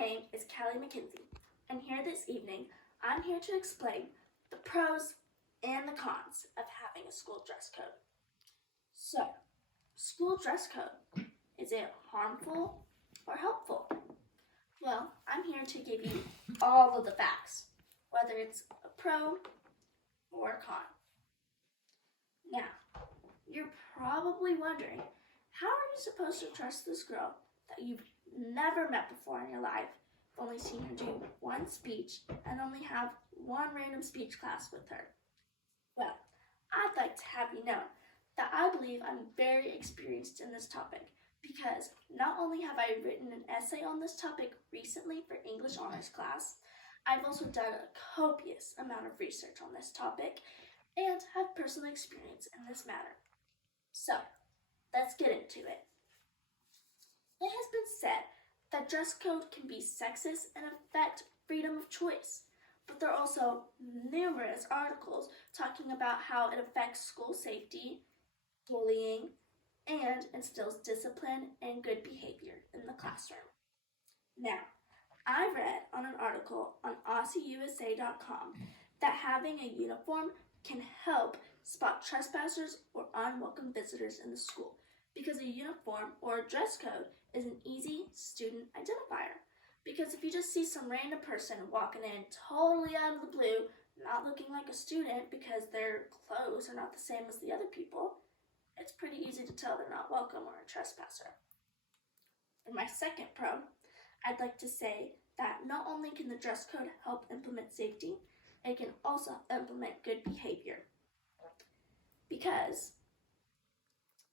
name is Callie McKinzie, and here this evening, I'm here to explain the pros and the cons of having a school dress code. So, school dress code, is it harmful or helpful? Well, I'm here to give you all of the facts, whether it's a pro or a con. Now, you're probably wondering, how are you supposed to trust this girl that you've never met before in your life, only seen her do one speech, and only have one random speech class with her? Well, I'd like to have you know that I believe I'm very experienced in this topic because not only have I written an essay on this topic recently for English honors class, I've also done a copious amount of research on this topic and have personal experience in this matter. So, let's get into it. It has been said that dress code can be sexist and affect freedom of choice, but there are also numerous articles talking about how it affects school safety, bullying, and instills discipline and good behavior in the classroom. Now, I read on an article on AussieUSA.com that having a uniform can help spot trespassers or unwelcome visitors in the school because a uniform or a dress code is an easy student identifier. Because if you just see some random person walking in totally out of the blue, not looking like a student because their clothes are not the same as the other people, it's pretty easy to tell they're not welcome or a trespasser. For my second pro, I'd like to say that not only can the dress code help implement safety, it can also implement good behavior. Because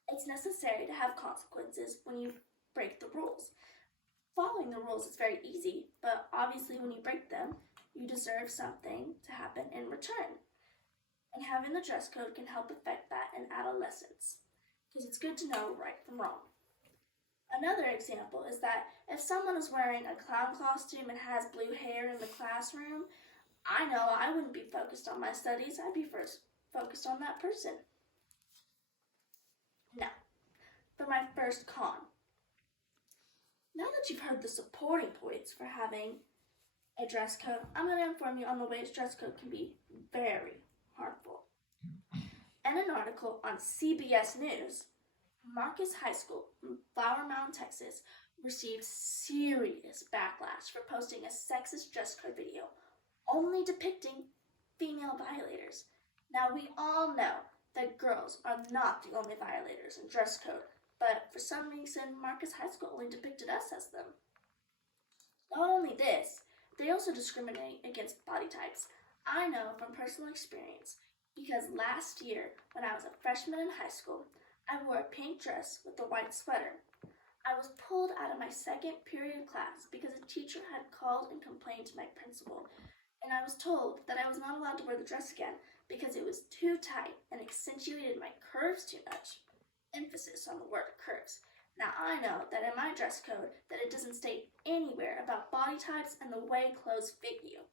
it's necessary to have consequences when you break the rules. Following the rules is very easy, but obviously when you break them, you deserve something to happen in return. And having the dress code can help affect that in adolescence, because it's good to know right from wrong. Another example is that if someone is wearing a clown costume and has blue hair in the classroom, I know I wouldn't be focused on my studies, I'd be first focused on that person. Now, for my first con. Now that you've heard the supporting points for having a dress code, I'm going to inform you on the ways dress code can be very harmful. In an article on CBS News, Marcus High School in Flower Mound, Texas, received serious backlash for posting a sexist dress code video only depicting female violators. Now, we all know that girls are not the only violators in dress code, but for some reason, Marcus High School only depicted us as them. Not only this, they also discriminate against body types. I know from personal experience, because last year, when I was a freshman in high school, I wore a pink dress with a white sweater. I was pulled out of my second period class because a teacher had called and complained to my principal, and I was told that I was not allowed to wear the dress again because it was too tight and accentuated my curves too much. Emphasis on the word curves. Now I know that in my dress code that it doesn't state anywhere about body types and the way clothes fit you.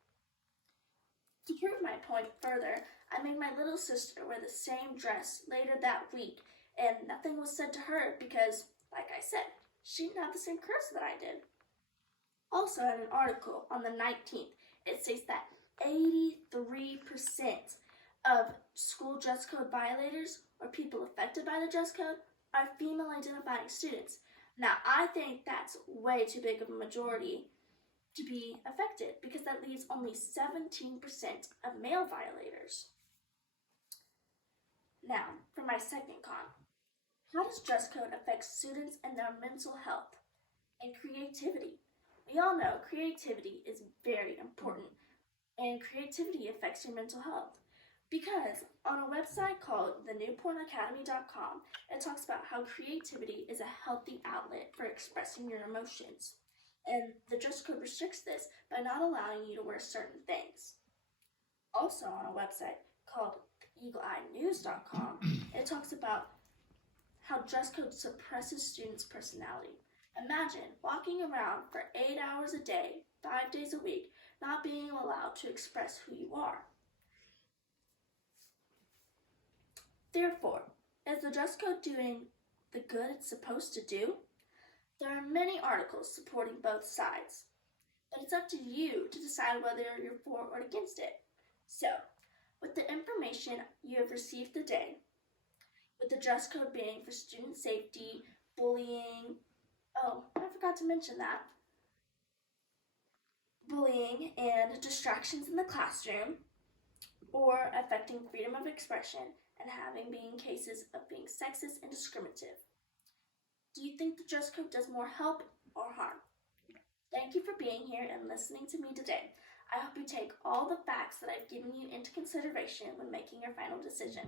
To prove my point further, I made my little sister wear the same dress later that week, and nothing was said to her because, like I said, she didn't have the same curves that I did. Also, in an article on the 19th, it states that 83% of school dress code violators or people affected by the dress code are female identifying students. Now, I think that's way too big of a majority to be affected because that leaves only 17% of male violators. Now, for my second con. How does dress code affect students and their mental health and creativity? We all know creativity is very important, and creativity affects your mental health. Because on a website called thenewpornacademy.com, it talks about how creativity is a healthy outlet for expressing your emotions. And the dress code restricts this by not allowing you to wear certain things. Also on a website called eagleeyenews.com, it talks about how dress code suppresses students' personality. Imagine walking around for 8 hours a day, 5 days a week, not being allowed to express who you are. Therefore, is the dress code doing the good it's supposed to do? There are many articles supporting both sides. but it's up to you to decide whether you're for or against it. So, with the information you have received today, with the dress code being for student safety, bullying, oh, I forgot to mention that, bullying and distractions in the classroom, or affecting freedom of expression and having been cases of being sexist and discriminative. Do you think the dress code does more help or harm? Thank you for being here and listening to me today. I hope you take all the facts that I've given you into consideration when making your final decision.